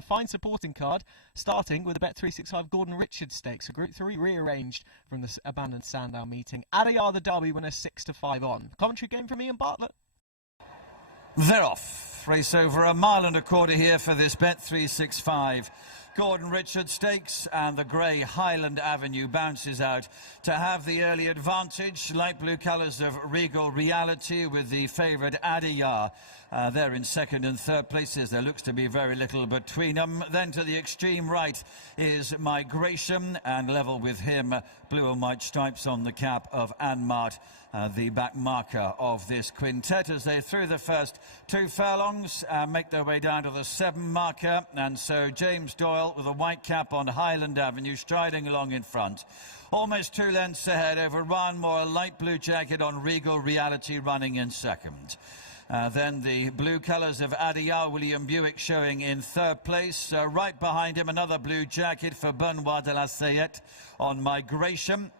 a fine supporting card, starting with the Bet365 Gordon Richards Stakes, a Group 3 rearranged from the abandoned Sandown meeting. Adiyar, the Derby winner, 6-5 on. Commentary game from Ian Bartlett. They're off. Race over a mile and a quarter here for this Bet365 Gordon Richards Stakes, and the grey Highland Avenue bounces out to have the early advantage. Light blue colours of Regal Reality with the favourite Adiyar. They're in second and third places. There looks to be very little between them. Then to the extreme right is Migration, and level with him, blue and white stripes on the cap of Anmart, the back marker of this quintet, as they through the first 2 furlongs make their way down to the 7 marker. And so James Doyle with a white cap on Highland Avenue striding along in front. Almost 2 lengths ahead over Ryan Moore, a light blue jacket on Regal Reality running in second. Then the blue colours of Adiyar, William Buick showing in third place. Right behind him, another blue jacket for Benoit de la Sayette on Migration.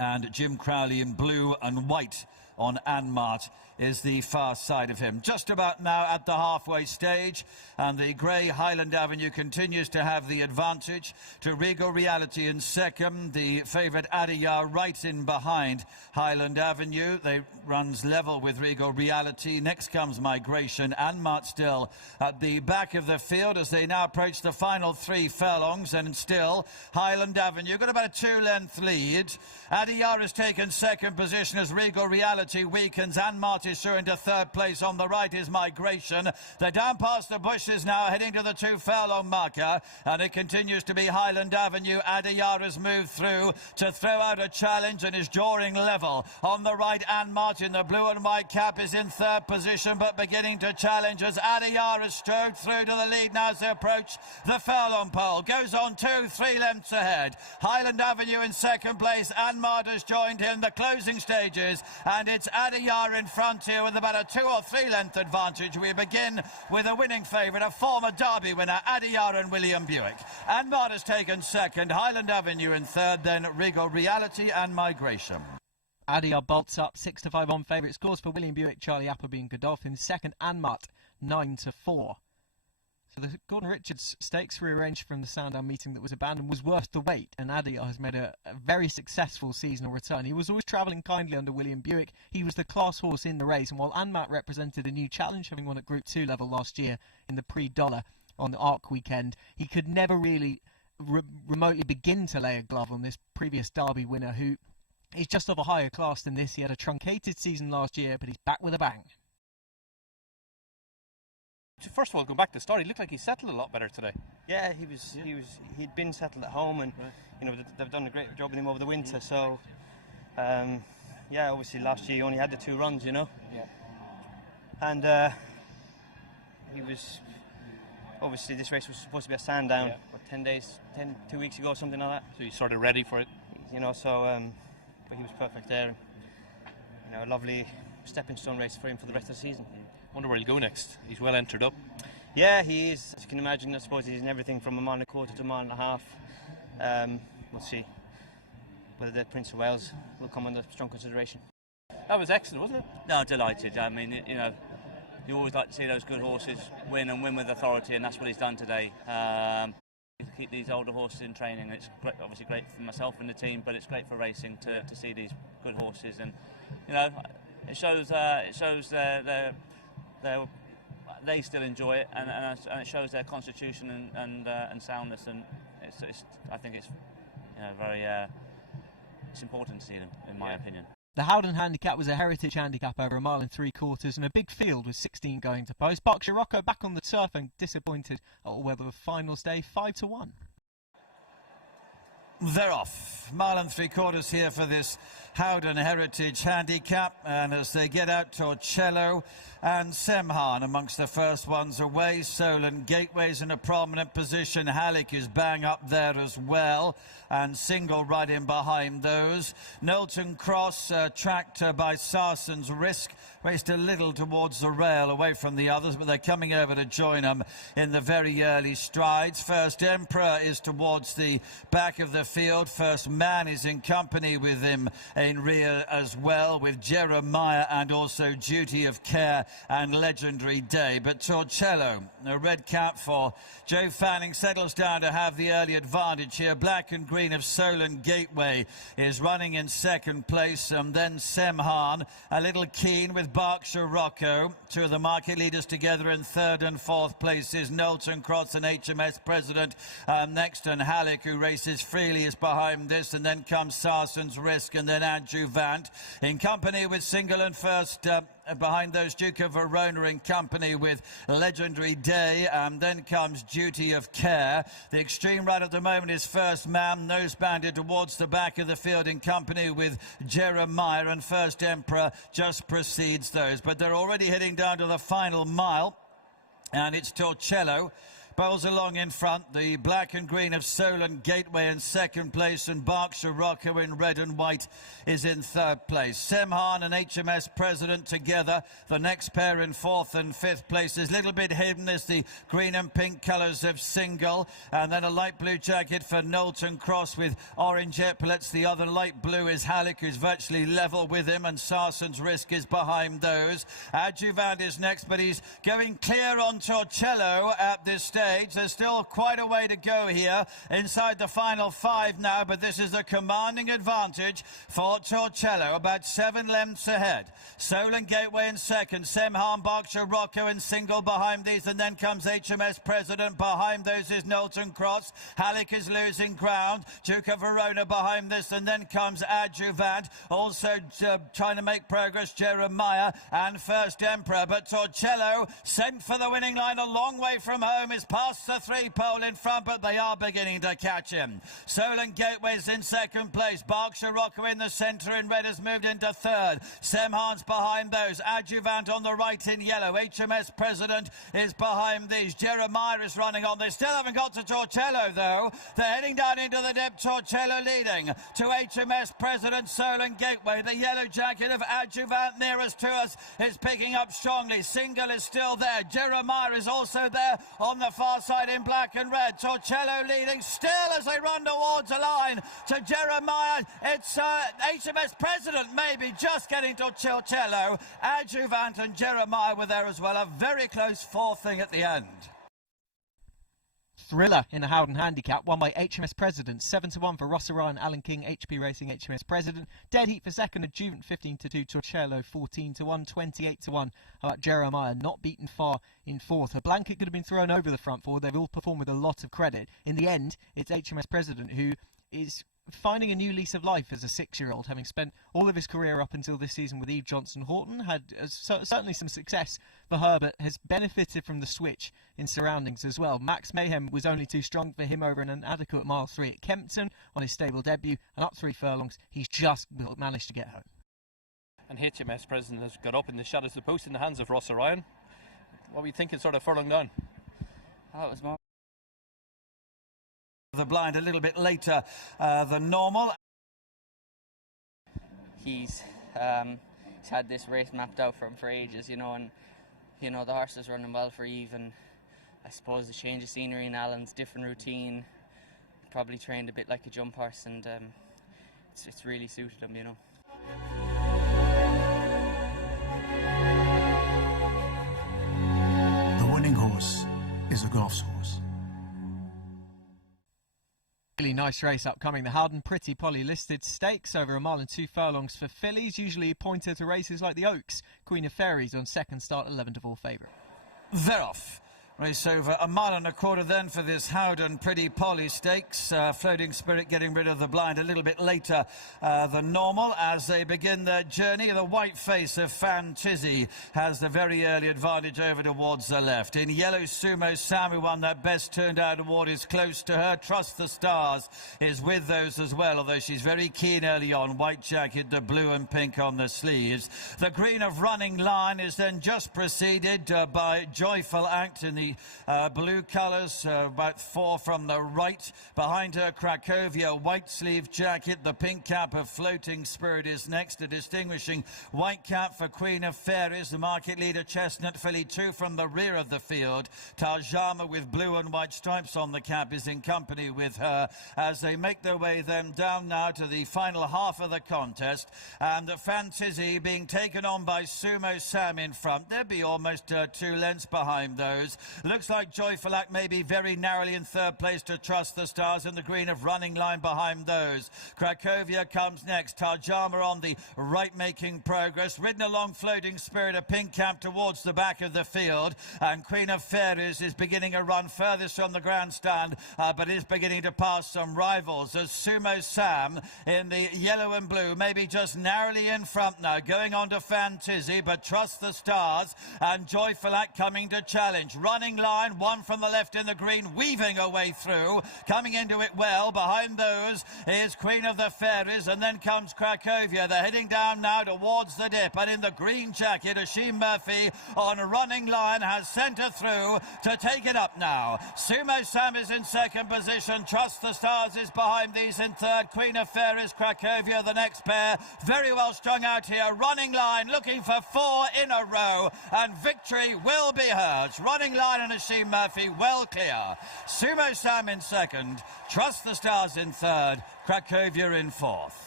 And Jim Crowley in blue and white on Anmart is the far side of him. Just about now at the halfway stage, and the grey Highland Avenue continues to have the advantage to Regal Reality in second. The favourite Adiyar right in behind Highland Avenue. They runs level with Regal Reality. Next comes Migration. Anmart still at the back of the field as they now approach the final 3 furlongs, and still Highland Avenue got about a 2-length lead. Adiyar has taken second position as Regal Reality weakens. Anmart is through into third place. On the right is Migration. They're down past the bushes now, heading to the 2 furlong marker, and it continues to be Highland Avenue. Adiyar has moved through to throw out a challenge and is drawing level. On the right, Anmart in the blue and white cap is in third position, but beginning to challenge as Adiyar has strode through to the lead now as they approach the furlong pole. Goes on 2-3 lengths ahead. Highland Avenue in second place. Anmart has joined him the closing stages, and it's Adiyar in front here with about a 2 or 3 length advantage. We begin with a winning favourite, a former Derby winner, Adiyar and William Buick. Anmart has taken second, Highland Avenue in third, then Regal Reality and Migration. Adiyar bolts up 6-5 on favourite. Scores for William Buick, Charlie Appleby and Godolphin. Second, Anmart 9-4. So the Gordon Richards Stakes, rearranged from the Sandown meeting that was abandoned, was worth the wait, and Adiyar has made a very successful seasonal return. He was always travelling kindly under William Buick. He was the class horse in the race, and while Anmart represented a new challenge, having won at Group 2 level last year in the pre-dollar on the Arc weekend, he could never really remotely begin to lay a glove on this previous Derby winner, who is just of a higher class than this. He had a truncated season last year, but he's back with a bang. First of all, going back to the start, he looked like he settled a lot better today. Yeah, he'd been settled at home, and you know, they've done a great job with him over the winter. So, yeah, obviously last year he only had the 2 runs, you know. Yeah. And he was obviously, this race was supposed to be a Sandown, what, 2 weeks ago, something like that. So he's sort of ready for it. You know, so but he was perfect there. You know, a lovely stepping stone race for him for the rest of the season. Wonder where he'll go next. He's well entered up. Yeah, he is. As you can imagine, I suppose he's in everything from a mile and a quarter to a mile and a half. We'll see whether the Prince of Wales will come under strong consideration. That was excellent, wasn't it? No, delighted. I mean, you know, you always like to see those good horses win and win with authority, and that's what he's done today. Keep these older horses in training. It's great, obviously great for myself and the team, but it's great for racing to see these good horses, and you know, it shows they still enjoy it, and it shows their constitution and soundness, and I think it's, you know, very it's important to see them, in my opinion. The Howden handicap was a heritage handicap over a mile and 3/4 and a big field with 16 going to post. Berkshire Rocco back on the turf and disappointed at all weather with finals day 5-1. They're off. Mile and 3/4 here for this Howden Heritage Handicap, and as they get out, Torcello and Semhan amongst the first ones away. Solent Gateways in a prominent position. Halleck is bang up there as well, and Single right in behind those. Knowlton Cross, tracked by Sarson's Risk, raced a little towards the rail away from the others, but they're coming over to join them in the very early strides. First Emperor is towards the back of the field. First Man is in company with him in rear as well, with Jeremiah and also Duty of Care and Legendary Day. But Torcello, a red cap for Joe Fanning, settles down to have the early advantage here. Black and Green of Solent Gateway is running in second place, and then Semhan, a little keen with Berkshire Rocco. Two of the market leaders together in third and fourth places. Knowlton Cross and HMS President next, and Halleck, who races freely, is behind this, and then comes Sarson's Risk, and then Adjuvant in company with Single and First. Behind those, Duke of Verona in company with Legendary Day, and then comes Duty of Care. The extreme right at the moment is First Man, nose banded towards the back of the field in company with Jeremiah, and First Emperor just precedes those. But they're already heading down to the final mile, and it's Torcello bowls along in front. The Black and Green of Solent Gateway in second place, and Berkshire Rocco in red and white is in third place. Semhan and HMS President together. The next pair in fourth and fifth places. Little bit hidden is the green and pink colours of Single, and then a light blue jacket for Knowlton Cross with orange epaulets. The other light blue is Halleck, who's virtually level with him, and Sarson's Risk is behind those. Adjuvant is next, but he's going clear on Torcello at this stage. There's still quite a way to go here inside the final five now, but this is a commanding advantage for Torcello, about 7 lengths ahead. Solent Gateway in second, Semhan, Berkshire Rocco and Single behind these, and then comes HMS President. Behind those is Knowlton Cross. Halleck is losing ground. Duke of Verona behind this, and then comes Adjuvant, also trying to make progress, Jeremiah and First Emperor. But Torcello, sent for the winning line a long way from home, is past the 3-pole in front, but they are beginning to catch him. Solent Gateway's in second place. Berkshire Rocco in the centre in red has moved into third. Semhan's behind those. Adjuvant on the right in yellow. HMS President is behind these. Jeremiah is running on. They still haven't got to Torcello, though. They're heading down into the dip. Torcello leading to HMS President. Solent Gateway. The yellow jacket of Adjuvant nearest to us is picking up strongly. Single is still there. Jeremiah is also there on the far side in black and red. Torcello leading still as they run towards the line to Jeremiah. It's HMS President maybe just getting to Torcello. Adjuvant and Jeremiah were there as well. A very close fourth thing at the end. Thriller in a Howden handicap, won by HMS President, 7-1 for Ross Orion, Alan King, HP Racing, HMS President. Dead heat for second, Adjuvant 15-2, Torcello 14-1, 28-1. How about Jeremiah, not beaten far in fourth. A blanket could have been thrown over the front four. They've all performed with a lot of credit. In the end, it's HMS President who is finding a new lease of life as a 6-year-old, having spent all of his career up until this season with Eve Johnson Horton. Had certainly some success for her, but has benefited from the switch in surroundings as well. Max Mayhem was only too strong for him over an inadequate mile 3 at Kempton on his stable debut, and up 3 furlongs, he's just managed to get home. And HMS President has got up in the shadows of the post in the hands of Ross Orion. What were you thinking sort of furlong down? Oh, it was more The blind a little bit later than normal. He's had this race mapped out for him for ages, you know, and you know the horse is running well for Eve, and I suppose the change of scenery in Alan's different routine, probably trained a bit like a jump horse, and it's really suited him, you know. The winning horse is a Goff's horse. Really nice race upcoming. The Howden Pretty Polly listed stakes over a mile and 2 furlongs for fillies, usually pointed to races like the Oaks. Queen of Fairies on second start, 11-4 favourite. They're off. Race over a mile and a quarter then for this Howden Pretty Polly Stakes. Floating Spirit getting rid of the blind a little bit later than normal as they begin their journey. The white face of Fantizzi has the very early advantage over towards the left. In yellow, Sumo Samu, one that best turned out award, is close to her. Trust the Stars is with those as well, although she's very keen early on. White jacket, the blue and pink on the sleeves. The green of Running Lion is then just preceded by Joyful Act in the the blue colours, about 4 from the right. Behind her, Cracovia, white sleeve jacket. The pink cap of Floating Spirit is next. A distinguishing white cap for Queen of Fairies, the market leader Chestnut Filly. 2 from the rear of the field. Tajama with blue and white stripes on the cap is in company with her as they make their way then down now to the final half of the contest. And the Fantasy being taken on by Sumo Sam in front. They'll be almost 2 lengths behind those. Looks like Joyful Act maybe very narrowly in third place to Trust the Stars, and the green of Running Line behind those. Cracovia comes next. Tajama on the right making progress. Ridden along Floating Spirit, a pink cap towards the back of the field. And Queen of Fairies is beginning a run furthest from the grandstand, but is beginning to pass some rivals as Sumo Sam in the yellow and blue, maybe just narrowly in front now, going on to Fantasy, but Trust the Stars and Joyful Act coming to challenge. Running Line, 1 from the left in the green, weaving her way through, coming into it well. Behind those is Queen of the Fairies, and then comes Cracovia. They're heading down now towards the dip, and in the green jacket, Ashim Murphy on Running Line has sent her through to take it up now. Sumo Sam is in second position. Trust the Stars is behind these in third. Queen of Fairies, Cracovia, the next pair. Very well strung out here. Running Line looking for 4 in a row, and victory will be hers. Running Line and Ashim Murphy well clear. Sumo Sam in second. Trust the Stars in third. Cracovia in fourth.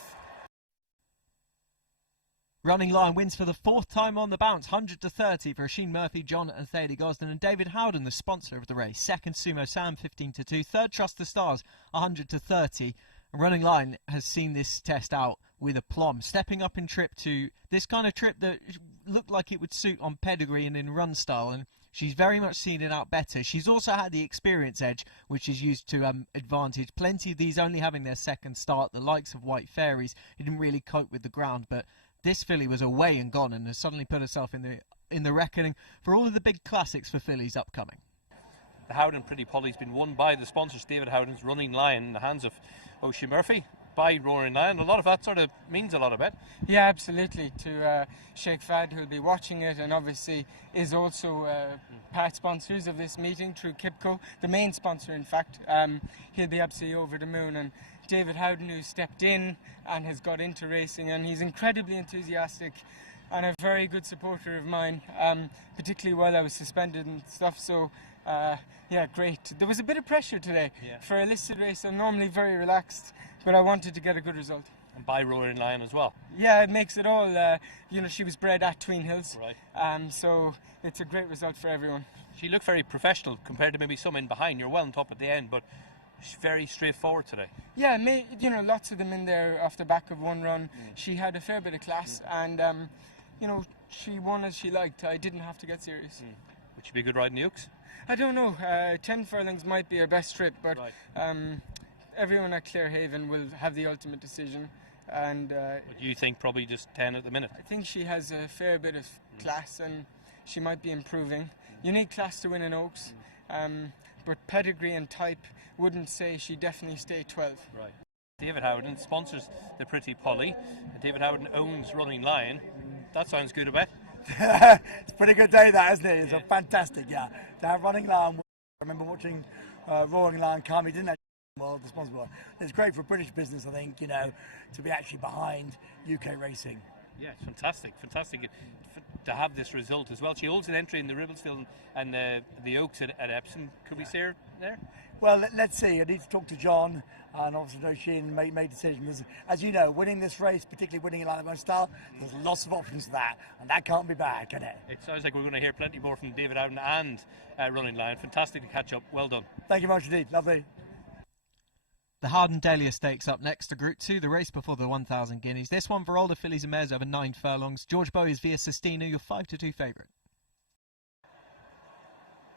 Running Line wins for the 4th time on the bounce, 100 to 30 for Asheen Murphy, John and Thady Gosden, and David Howden, the sponsor of the race. Second, Sumo Sam, 15 to 2. Third, Trust the Stars, 100 to 30. Running Line has seen this test out with aplomb, stepping up in trip to this kind of trip that looked like it would suit on pedigree and in run style, and she's very much seen it out better. She's also had the experience edge, which is used to advantage. Plenty of these only having their second start, the likes of White Fairies, who didn't really cope with the ground, but this filly was away and gone and has suddenly put herself in the reckoning for all of the big classics for fillies upcoming. The Howden Pretty Polly's been won by the sponsors. David Howden's Running Line in the hands of Oshie Murphy by Roaring Lion. A lot of that sort of means a lot, I bet. Yeah, absolutely. To Sheikh Fad, who'll be watching it and obviously is also part sponsors of this meeting through Kipco, the main sponsor in fact. He'll be absolutely over the moon. And David Howden, who stepped in and has got into racing, and he's incredibly enthusiastic and a very good supporter of mine, particularly while I was suspended and stuff. So yeah, great. There was a bit of pressure today for a listed race. I'm normally very relaxed, but I wanted to get a good result. And by Roaring Lion as well. Yeah, it makes it all. You know, she was bred at Tween Hills, right? So it's a great result for everyone. She looked very professional compared to maybe some in behind. You're well on top at the end, but she's very straightforward today. Yeah, you know, lots of them in there off the back of one run. She had a fair bit of class, and you know, she won as she liked. I didn't have to get serious. Would she be a good ride in the Oaks? I don't know. 10 furlongs might be her best trip, but everyone at Clarehaven will have the ultimate decision. And but you think probably just 10 at the minute? I think she has a fair bit of class, and she might be improving. You need class to win in Oaks, but pedigree and type wouldn't say she definitely stay 12. Right. David Howden sponsors the Pretty Polly. David Howden owns Running Lion. That sounds good, I bet. It's a pretty good day, that, isn't it? It's a fantastic, to have Running Lion. I remember watching Roaring Lion come. He didn't have well responsible. It's great for British business, I think, you know, to be actually behind UK racing. Yeah, it's fantastic to have this result as well. She holds an entry in the Ribblesfield and the Oaks at Epsom. Could we see her there? Well, let's see. I need to talk to John and obviously Oshie and make decisions. As you know, winning this race, particularly winning in line of my style, there's lots of options for that, and that can't be bad, can it? It sounds like we're going to hear plenty more from David Howden and Running Lion. Fantastic to catch up. Well done. Thank you very much indeed. Lovely. The Howden Dahlia Stakes up next to Group 2, the race before the 1,000 guineas. This one for older fillies and mares over 9 furlongs. George Bowie's Via Sistina, your 5 to 2 favourite.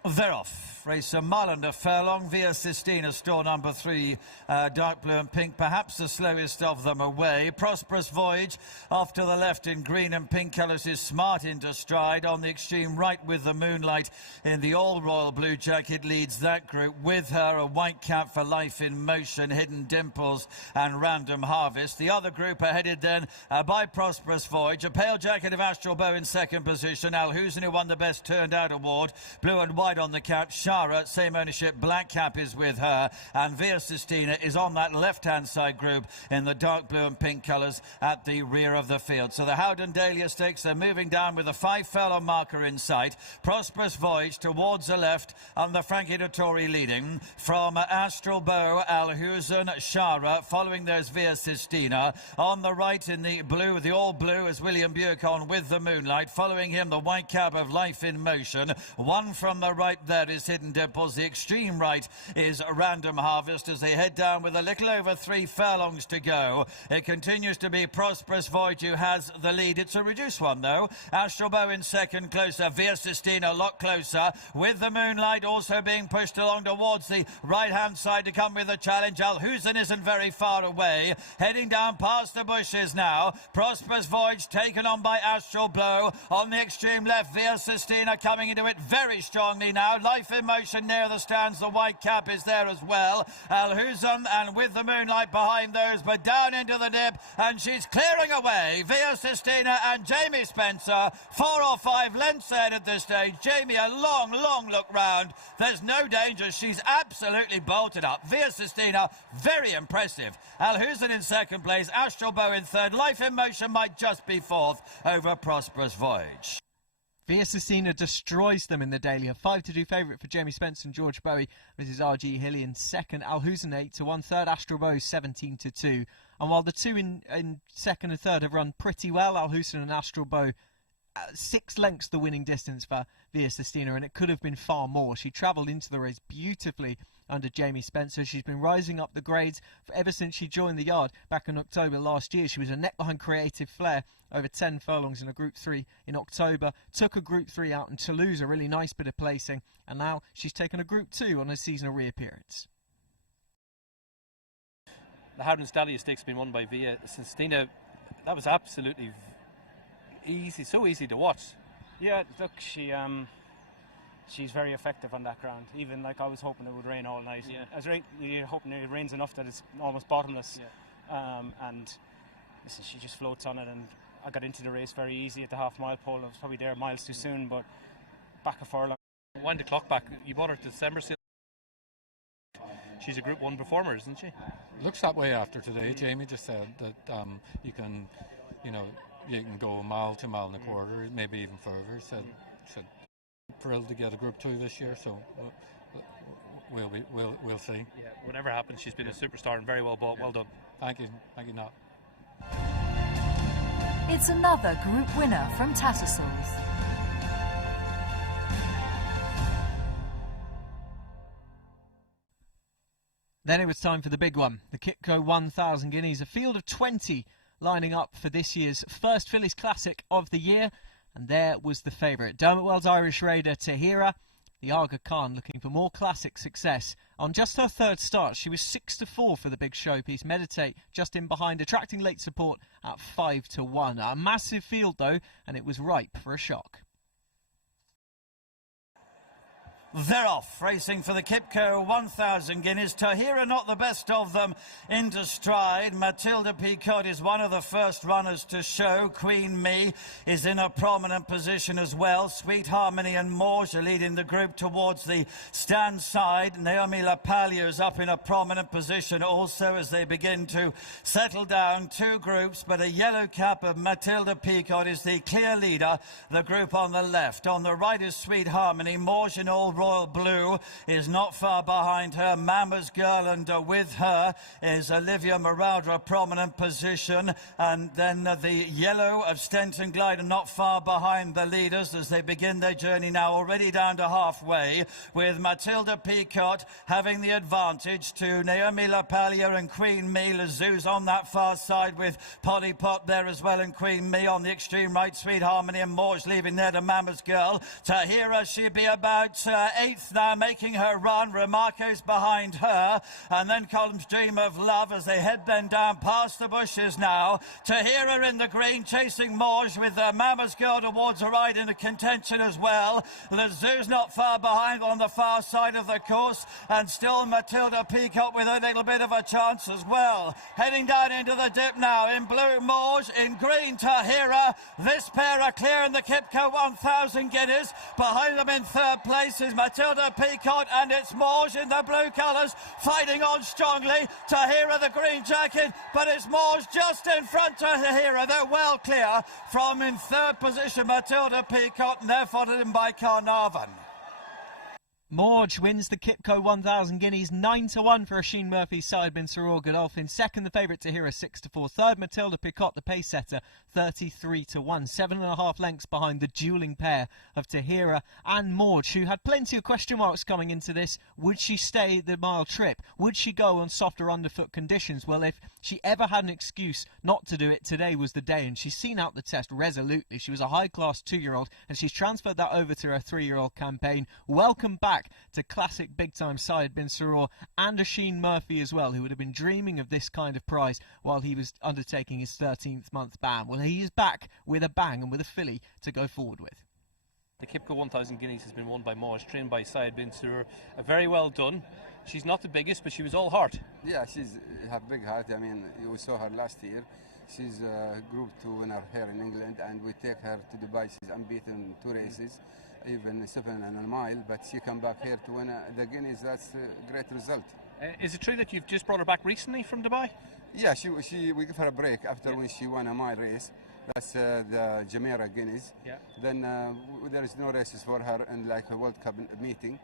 They're off. Race a mile and a furlong. Via Sistina, store number 3, dark blue and pink, perhaps the slowest of them away. Prosperous Voyage off to the left in green and pink colours is smart into stride. On the extreme right with the Moonlight in the all royal blue jacket leads that group. With her a white cap for Life in Motion, Hidden Dimples and Random Harvest. The other group are headed then by Prosperous Voyage. A pale jacket of Astral Bow in second position. Al Husen, who won the Best Turned Out award. Blue and white white on the cap. Shara, same ownership, black cap is with her. And Via Sistina is on that left-hand side group in the dark blue and pink colours at the rear of the field. So the Howden Dahlia Stakes, they're moving down with a 5-furlong marker in sight. Prosperous Voyage towards the left, and the Frankie Dettori leading. From Astral Bow, Alhusen, Shara, following there's Via Sistina. On the right in the blue, the all blue, is William Buick on With the Moonlight. Following him, the white cap of Life in Motion. One from the right there is Hidden Dimples. The extreme right is Random Harvest as they head down with a little over 3 furlongs to go. It continues to be Prosperous Voyage who has the lead. It's a reduced one though. Astral Bow in second, closer. Via Sistina a lot closer. With the Moonlight also being pushed along towards the right-hand side to come with a challenge. Alhusen isn't very far away. Heading down past the bushes now. Prosperous Voyage taken on by Astral Blow. On the extreme left, Via Sistina coming into it very strongly now. Life in Motion near the stands. The white cap is there as well. Alhusen and With the Moonlight behind those, but down into the dip, and she's clearing away. Via Sistina and Jamie Spencer, 4 or 5 lengths ahead at this stage. Jamie, a long look round. There's no danger. She's absolutely bolted up. Via Sistina, very impressive. Alhusen in second place. Astral Bow in third. Life in Motion might just be fourth over Prosperous Voyage. Via Sistina destroys them in the Dahlia. 5-2 favourite for Jamie Spencer and George Bowie. Mrs. R.G. Hilly in second. Alhusen 8-1. Third, Astral Bow 17-2. And while the two in second and third have run pretty well, Alhusen and Astral Bow, 6 lengths the winning distance for Via Sistina, and it could have been far more. She travelled into the race beautifully under Jamie Spencer. She's been rising up the grades ever since she joined the yard back in October last year. She was a neck behind Creative Flair over 10 furlongs in a Group 3 in October. Took a Group 3 out in Toulouse, a really nice bit of placing, and now she's taken a Group 2 on a seasonal reappearance. The Howden Dahlia Stakes has been won by Via Sistina. That was absolutely easy, so easy to watch. Yeah, look, she's very effective on that ground. Even like I was hoping it would rain all night. Yeah. You're hoping it rains enough that it's almost bottomless. Yeah. And listen, she just floats on it, and I got into the race very easy at the half-mile pole. I was probably there miles too soon, but back a furlong. Wind the clock back. You bought her to December sale. She's a Group 1 performer, isn't she? Looks that way after today. Jamie just said that you can go a mile to a mile and a quarter, maybe even further. Said thrilled to get a Group 2 this year, so we'll see. Yeah, whatever happens, she's been a superstar and very well bought. Well done. Thank you, Nat. It's another group winner from Tattersalls. Then it was time for the big one, the Kipco 1000 Guineas, a field of 20 lining up for this year's first Phillies Classic of the year, and there was the favourite. Dermot Well's Irish Raider Tahira, the Aga Khan, looking for more classic success. On just her third start, she was 6-4 for the big showpiece. Meditate just in behind, attracting late support at 5-1. A massive field though, and it was ripe for a shock. They're off, racing for the Kipco 1000 Guineas. Tahira not the best of them into stride. Matilda Picot is one of the first runners to show. Queen Me is in a prominent position as well. Sweet Harmony and Morge are leading the group towards the stand side. Naomi LaPaglia is up in a prominent position also as they begin to settle down. 2 groups, but a yellow cap of Matilda Picot is the clear leader. The group on the left. On the right is Sweet Harmony. Morge in all royal blue is not far behind her. Mama's Girl, and with her is Olivia Marauder, a prominent position. And then the yellow of Stenton Glider not far behind the leaders as they begin their journey now, already down to halfway, with Matilda Picot having the advantage to Naomi LaPaglia and Queen Me. Lazou's on that far side with Polly Pot there as well, and Queen Me on the extreme right. Sweet Harmony and Morge leaving there to Mama's Girl. Tahira, she'd be about 8th now, making her run. Remarco's behind her, and then Column's Dream of Love as they head then down past the bushes now. Tahira in the green, chasing Morge with Mama's Girl towards the right into contention as well. Lazou's not far behind on the far side of the course, and still Matilda Peacock with a little bit of a chance as well. Heading down into the dip now, in blue Morge, in green Tahira. This pair are clear in the Kipco 1000 Guineas. Behind them in third place is Matilda Peacock, and it's Morge in the blue colours, fighting on strongly. Tahira the green jacket, but it's Morge just in front of Tahira. They're well clear from in third position Matilda Peacock, and they're followed in by Carnarvon. Morge wins the Kipco 1,000 guineas, 9-1 for Oisin Murphy's side, Bin Saror Godolphin. Second, the favourite Tahira, 6-4. Third, Matilda Picot, the pace setter, 33-1. 7.5 lengths behind the duelling pair of Tahira and Morge, who had plenty of question marks coming into this. Would she stay the mile trip? Would she go on softer underfoot conditions? Well, if she ever had an excuse not to do it, today was the day, and she's seen out the test resolutely. She was a high-class 2-year-old, and she's transferred that over to her 3-year-old campaign. Welcome back to classic big-time side Bin Saror and Oisin Murphy as well, who would have been dreaming of this kind of prize while he was undertaking his 13th month ban. Well, he is back with a bang and with a filly to go forward with. The Kipco 1,000 guineas has been won by Morge, trained by Syed Bin Saror. Very well done. She's not the biggest, but she was all heart. Yeah, she's have big heart. I mean, you saw her last year. She's a Group 2 winner here in England, and we take her to Dubai. She's unbeaten 2 races, even 7 and a mile, but she come back here to win the Guineas. That's a great result. Is it true that you've just brought her back recently from Dubai? Yeah, we give her a break after when she won a mile race. That's the Jumeirah Guineas. Yeah. Then there is no races for her in like a World Cup meeting.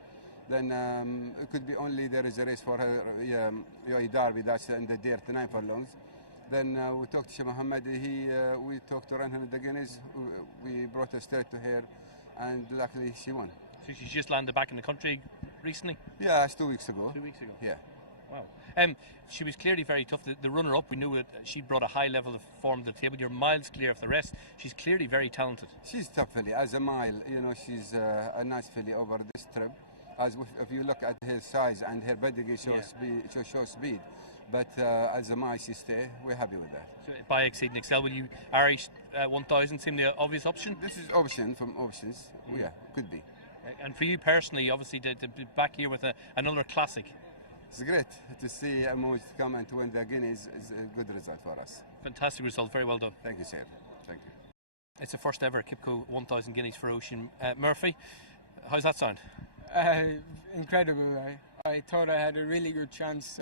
Then it could be only there is a race for her, UAE Derby, that's in the Dare, 9 furlongs. Then we talked to Shah Mohammed, we talked to run her the Guineas, we brought her straight to her, and luckily she won. So she's just landed back in the country recently? Yeah, it's 2 weeks ago. 2 weeks ago? Yeah. Wow. She was clearly very tough. The runner-up, we knew that she brought a high level of form to the table. You're miles clear of the rest. She's clearly very talented. She's tough filly. As a mile, she's a nice filly over this trip. If you look at her size and her pedigree, shows speed. But as a mile, she stay. We're happy with that. So by exceeding Excel, will you Irish 1,000 seem the obvious option? This is option from options. Yeah, could be. And for you personally, obviously, to be back here with another classic. It's great to see Morge come and to win the Guineas. Is a good result for us. Fantastic result. Very well done. Thank you, sir. Thank you. It's the first ever Kipco 1,000 guineas for Oisin Murphy. How's that sound? Incredible. I thought I had a really good chance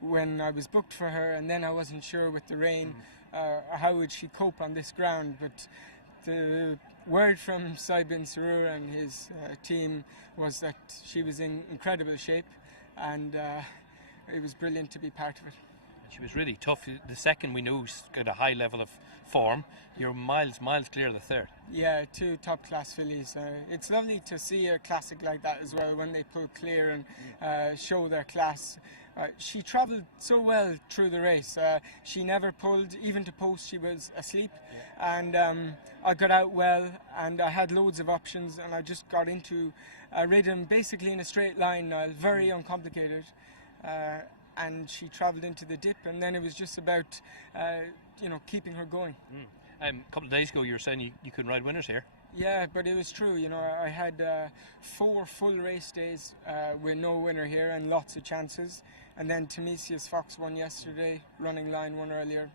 when I was booked for her, and then I wasn't sure with the rain how would she cope on this ground. But the word from Syed Bin Saror and his team was that she was in incredible shape, and it was brilliant to be part of it. She was really tough. The second we knew got a high level of form. You're miles clear of the third. Yeah, 2 top-class fillies. It's lovely to see a classic like that as well, when they pull clear and show their class. She travelled so well through the race. She never pulled, even to post she was asleep. Yeah. And I got out well, and I had loads of options, and I just got into a rhythm basically in a straight line now, very uncomplicated. And she travelled into the dip, and then it was just about keeping her going. A couple of days ago you were saying you couldn't ride winners here. Yeah, but it was true. I had 4 full race days with no winner here and lots of chances. And then Timesius Fox won yesterday, Running Line won earlier.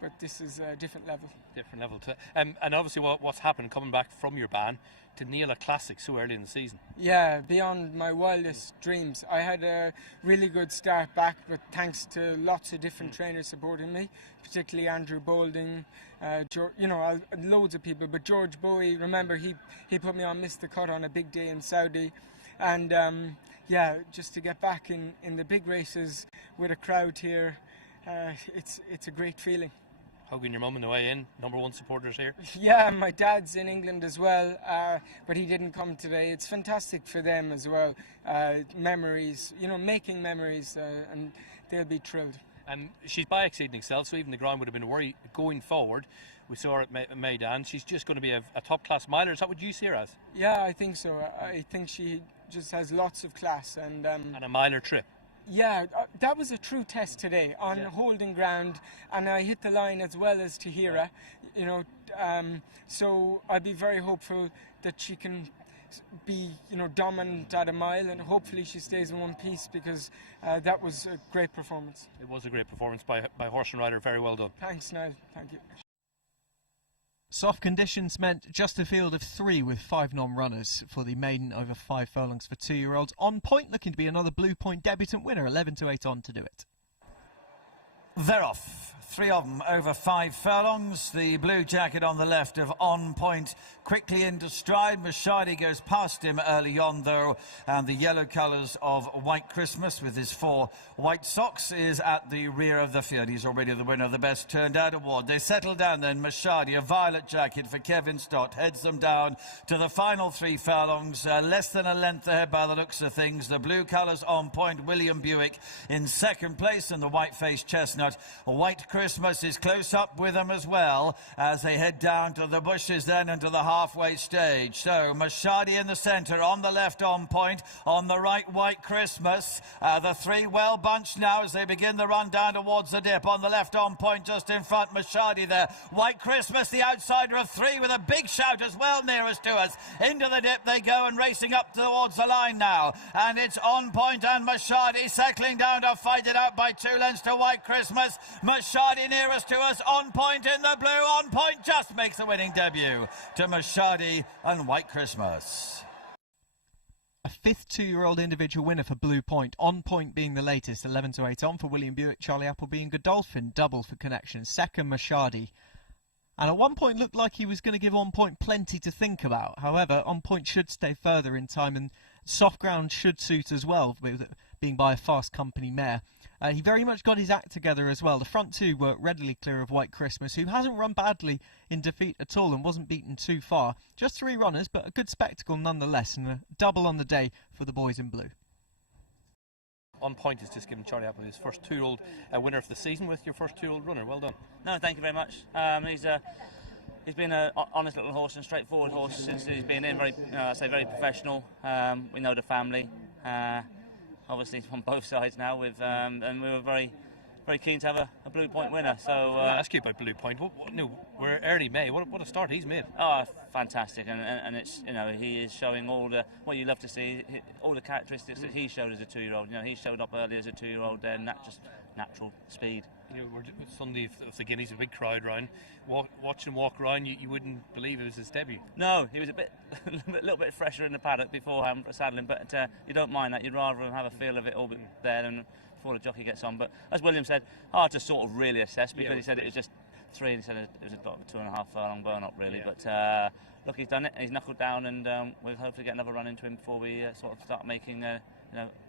But this is a different level. Different level. And obviously what's happened coming back from your ban to nail a classic so early in the season. Yeah, beyond my wildest dreams. I had a really good start back, but thanks to lots of different trainers supporting me, particularly Andrew Boulding, loads of people. But George Bowie, remember, he put me on Miss the Cut on a big day in Saudi. And just to get back in the big races with a crowd here, it's a great feeling. Hugging your mum on the way in, #1 supporters here. Yeah, my dad's in England as well, but he didn't come today. It's fantastic for them as well. Memories, making memories, and they'll be thrilled. And she's by exceeding Excel, so even the ground would have been a worry going forward. We saw her at Maidan. She's just going to be a top-class miler. Is that what you see her as? Yeah, I think so. I think she just has lots of class. And a miler trip. Yeah, that was a true test today on holding ground, and I hit the line as well as Tahira, so I'd be very hopeful that she can be, dominant at a mile, and hopefully she stays in one piece, because that was a great performance. It was a great performance by horse and rider. Very well done. Thanks, Niall. Thank you. Soft conditions meant just a field of 3 with 5 non-runners for the maiden over 5 furlongs for 2-year-olds. On Point looking to be another Blue Point debutant winner, 11 to 8 on to do it. They're off. 3 of them over 5 furlongs. The blue jacket on the left of On Point quickly into stride. Mashadi goes past him early on though, and the yellow colours of White Christmas with his 4 white socks is at the rear of the field. He's already the winner of the Best Turned Out award. They settle down then. Mashadi, a violet jacket for Kevin Stott, heads them down to the final 3 furlongs, less than a length ahead by the looks of things. The blue colours On Point, William Buick in second place, and the white-faced chestnut White Christmas is close up with them as well as they head down to the bushes then into the halfway stage. So Mashadi in the centre, on the left On Point, on the right White Christmas. The 3 well bunched now as they begin the run down towards the dip. On the left On Point just in front, Mashadi there. White Christmas, the outsider of 3 with a big shout as well nearest to us. Into the dip they go and racing up towards the line now. And it's On Point and Mashadi settling down to fight it out by 2 lengths to White Christmas. Mashadi nearest to us, On Point in the blue. On Point just makes the winning debut to Mashadi and White Christmas. A 5th 2-year-old individual winner for Blue Point. On Point being the latest, 11 to 8 on for William Buick, Charlie Appleby and Godolphin. Double for Connection. Second, Mashadi. And at one point looked like he was going to give On Point plenty to think about. However, On Point should stay further in time, and soft ground should suit as well, with it being by a fast company mare. He very much got his act together as well. The front 2 were readily clear of White Christmas, who hasn't run badly in defeat at all and wasn't beaten too far. Just 3 runners, but a good spectacle nonetheless, and a double on the day for the boys in blue. On Point has just given Charlie Appleby his first 2-year-old winner of the season with your first 2-year-old runner. Well done. No, thank you very much. He's been an honest little horse and straightforward horse since he's been in. Very professional. We know the family. Obviously on both sides now, and we were very keen to have a Blue Point winner. So I'll ask you about Blue Point. We're early May. What a start he's made. Oh, fantastic! And it's, he is showing all the what you love to see, all the characteristics that he showed as a 2-year-old. He showed up early as a 2-year-old, then just natural speed. Sunday of the Guineas, a big crowd round. Watch him walk around, you wouldn't believe it was his debut. No, he was a little bit fresher in the paddock beforehand saddling, but you don't mind that. You'd rather have a feel of it all there than before the jockey gets on. But as William said, hard to sort of really assess, because he said it was just 3, and he said it was about a 2.5 furlong burn up really. Yeah. But look, he's done it. He's knuckled down, and we'll hopefully get another run into him before we sort of start making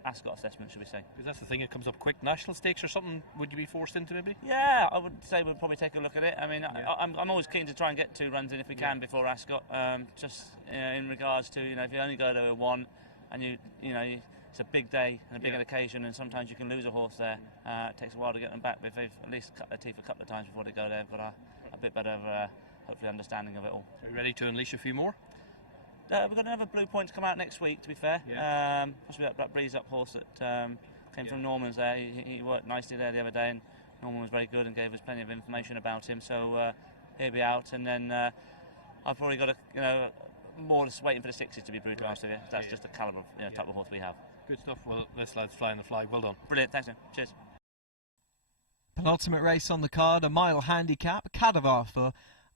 Ascot assessment, should we say. Because that's the thing, it comes up quick. National stakes or something, would you be forced into maybe? Yeah, I would say we'll probably take a look at it. I mean, yeah. I'm always keen to try and get 2 runs in if we can before Ascot. Just in regards to, if you only go there with 1, and it's a big day and a big occasion, and sometimes you can lose a horse there. It takes a while to get them back, but if they've at least cut their teeth a couple of times before they go there, they've got a bit better, hopefully, understanding of it all. Are you ready to unleash a few more? We've got another Blue Point to come out next week, to be fair. Yeah. Possibly that Breeze Up horse that came from Norman's there. He worked nicely there the other day, and Norman was very good and gave us plenty of information about him. So he'll be out, and then I've probably got more just waiting for the 6s to be brutally honest with you. That's just the calibre of type of horse we have. Good stuff. Well, this lad's flying the flag. Well done. Brilliant. Thanks, man. Cheers. Penultimate race on the card, a mile handicap, Cadavar for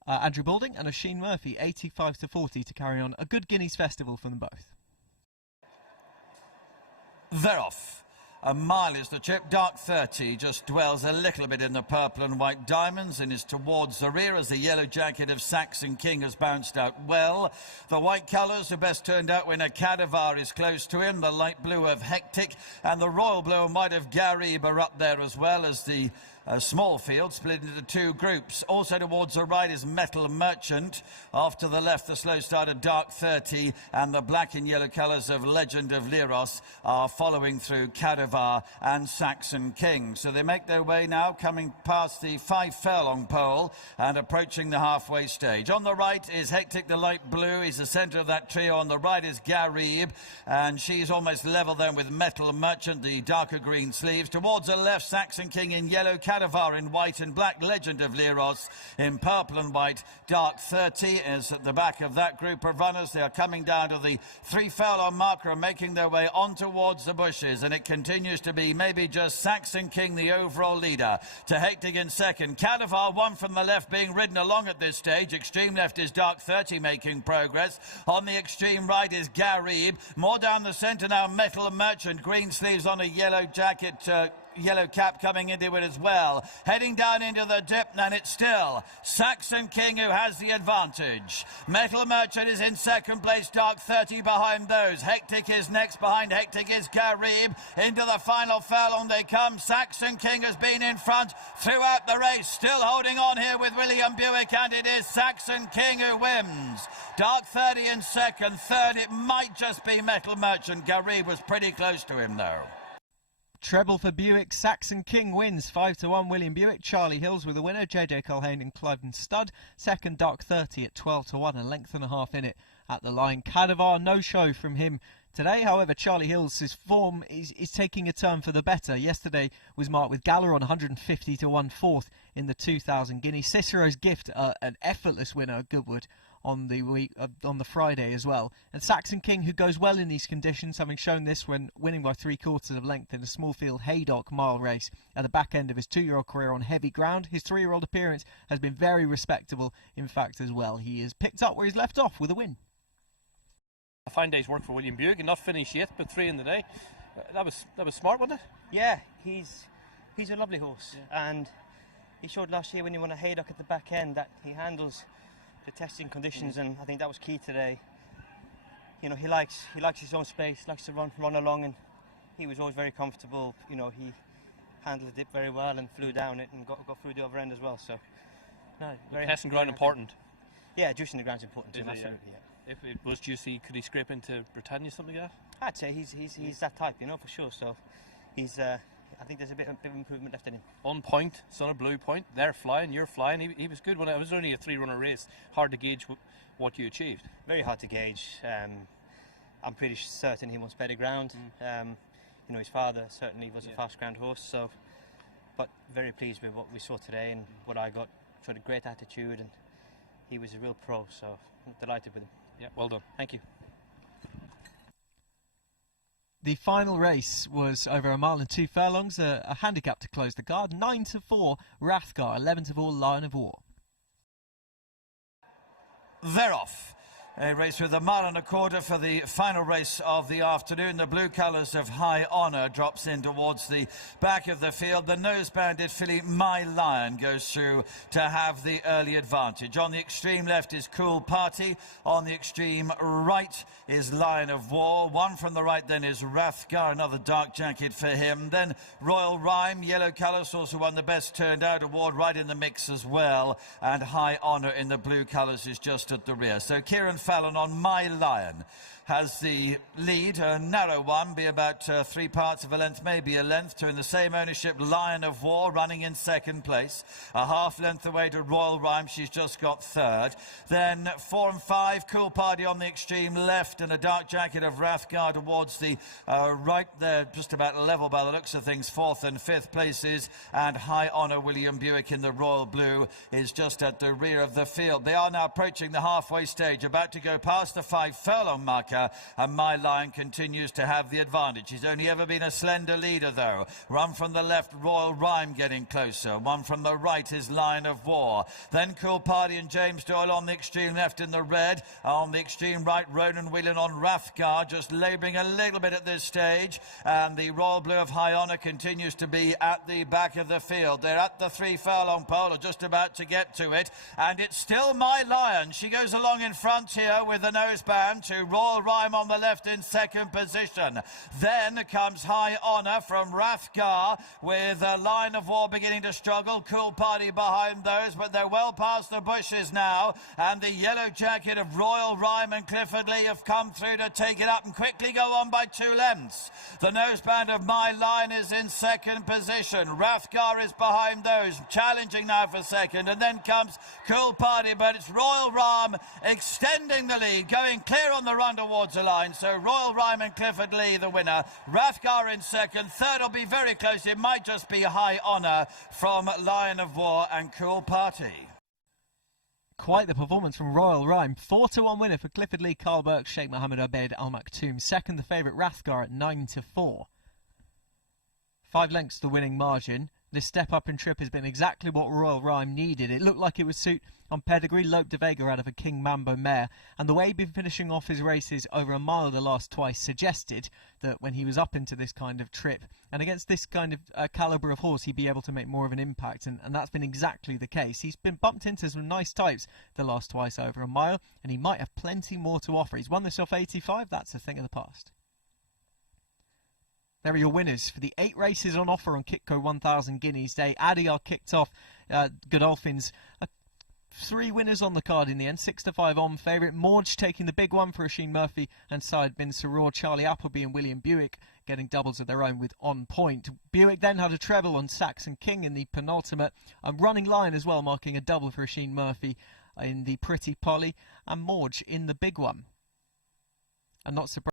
Andrew Balding and Oisin Murphy, 85 to 40 to carry on a good Guineas festival for them both. They're off. A mile is the chip. Dark 30 just dwells a little bit in the purple and white diamonds and is towards the rear as the yellow jacket of Saxon King has bounced out well. The white colours, the Best Turned Out winner Cadavar is close to him. The light blue of Hectic and the royal blue and white of Garib are up there as well as the small field split into 2 groups. Also towards the right is Metal Merchant. Off to the left, the slow start of Dark 30 and the black and yellow colours of Legend of Liros are following through Cadavar and Saxon King. So they make their way now, coming past the 5 furlong pole and approaching the halfway stage. On the right is Hectic, the light blue. He's the centre of that trio. On the right is Garib, and she's almost level then with Metal Merchant, the darker green sleeves. Towards the left, Saxon King in yellow, Cadavar in white and black, Legend of Liros in purple and white. Dark 30 is at the back of that group of runners. They are coming down to the 3 furlong marker and making their way on towards the bushes, and it continues to be maybe just Saxon King, the overall leader, to Hectic in second. Cadavar, one from the left, being ridden along at this stage. Extreme left is Dark 30 making progress. On the extreme right is Garib. More down the centre now, Metal Merchant, green sleeves on a yellow jacket, yellow cap coming into it as well. Heading down into the dip, and it's still Saxon King who has the advantage. Metal Merchant is in second place, Dark 30 behind those. Hectic is next, behind Hectic is Garib. Into the final furlong they come. Saxon King has been in front throughout the race, still holding on here with William Buick, and it is Saxon King who wins. Dark 30 in second, third it might just be Metal Merchant. Garib was pretty close to him though. Treble for Buick. Saxon King wins 5-1. William Buick. Charlie Hills with the winner. JJ Culhane and Cliven Stud. Second, Dark 30 at 12-1. A length and a half in it at the line. Cadavar, no show from him today. However, Charlie Hills' form is taking a turn for the better. Yesterday was marked with Galaron 150-1 fourth in the 2000 Guinea. Cicero's Gift, an effortless winner at Goodwood on the Friday as well. And Saxon King, who goes well in these conditions, having shown this when winning by 3/4 of length in a small field Haydock mile race at the back end of his 2-year-old career on heavy ground. His 3-year-old appearance has been very respectable, in fact, as well. He has picked up where he's left off with a win. A fine day's work for William Buick, and not finished yet, but 3 in the day. That was smart, wasn't it? Yeah, he's a lovely horse, and he showed last year when he won a Haydock at the back end that he handles the testing conditions, and I think that was key today. You know, he likes his own space, likes to run along, and he was always very comfortable. You know, he handled the dip very well and flew down it and got through the other end as well. So, no, very testing ground important. Yeah, juicing the ground's important too. Absolutely, yeah. If it was juicy, could he scrape into Britannia, something like that? I'd say he's that type, you know, for sure. So, he's. I think there's a bit of improvement left in him. On point, Son of Blue Point, they're flying, you're flying. He was good when it was only a 3-runner race. Hard to gauge what you achieved. Very hard to gauge. I'm pretty certain he wants better ground. You know, his father certainly was a fast ground horse, so. But very pleased with what we saw today and what I got. Showed a great attitude, and he was a real pro. So I'm delighted with him. Yeah, well done. Thank you. The final race was over 1 mile and 2 furlongs, a handicap to close the guard. 9-4 Rathgar, 11-4 Lion of War. They're off. A race with 1 mile and a quarter for the final race of the afternoon. The blue colours of High Honour drops in towards the back of the field. The nose-banded filly My Lion goes through to have the early advantage. On the extreme left is Cool Party. On the extreme right is Lion of War. One from the right then is Rathgar, another dark jacket for him. Then Royal Rhyme, yellow colours, also won the Best Turned Out award, right in the mix as well. And High Honour in the blue colours is just at the rear. So Kieran Fallon on My Lion has the lead, a narrow one, be about 3 parts of a length, maybe a length, to in the same ownership Lion of War running in second place, a half length away to Royal Rhyme, she's just got third. Then 4 and 5, Cool Party on the extreme left, and a dark jacket of Rathgar towards the right there, just about level by the looks of things, 4th and 5th places, and High Honour William Buick in the royal blue is just at the rear of the field. They are now approaching the halfway stage, about to go past the 5 furlong marker, and My Lion continues to have the advantage. He's only ever been a slender leader though. One from the left, Royal Rhyme getting closer. One from the right is Lion of War. Then Cool Party and James Doyle on the extreme left in the red. On the extreme right, Ronan Whelan on Rathgar, just labouring a little bit at this stage. And the Royal Blue of High Honour continues to be at the back of the field. They're at the 3 furlong pole, or just about to get to it. And it's still My Lion. She goes along in front here with the noseband to Royal Rhyme on the left in second position. Then comes High Honour from Rathgar with Lion of War beginning to struggle. Cool Party behind those, but they're well past the bushes now. And the yellow jacket of Royal Rhyme and Clifford Lee have come through to take it up and quickly go on by 2 lengths. The noseband of My Lion is in second position. Rathgar is behind those, challenging now for second. And then comes Cool Party, but it's Royal Rhyme extending the lead, going clear on the run to towards the line. So Royal Rhyme and Clifford Lee, the winner. Rathgar in second. Third will be very close. It might just be High Honour from Lion of War and Cool Party. Quite the performance from Royal Rhyme. 4-1 winner for Clifford Lee, Carl Burke, Sheikh Mohammed Obeid Al Maktoum. Second, the favourite Rathgar at 9-4. 5 lengths the winning margin. This step up in trip has been exactly what Royal Rhyme needed. It looked like it would suit on pedigree. Lope de Vega out of a King Mambo mare, and the way he'd been finishing off his races over a mile the last twice suggested that when he was up into this kind of trip and against this kind of calibre of horse, he'd be able to make more of an impact, and that's been exactly the case. He's been bumped into some nice types the last twice over a mile, and he might have plenty more to offer. He's won this off 85. That's a thing of the past. There are your winners for the 8 races on offer on Kitco 1000 Guineas Day. Adyar kicked off Godolphin's 3 winners on the card in the end. 6-5 on favourite. Morge taking the big one for Oisin Murphy and Syed Bin Saror. Charlie Appleby and William Buick getting doubles of their own with On Point. Buick then had a treble on Saxon King in the penultimate. Running Lion as well, marking a double for Oisin Murphy in the Pretty Polly. And Morge in the big one. And not surprised.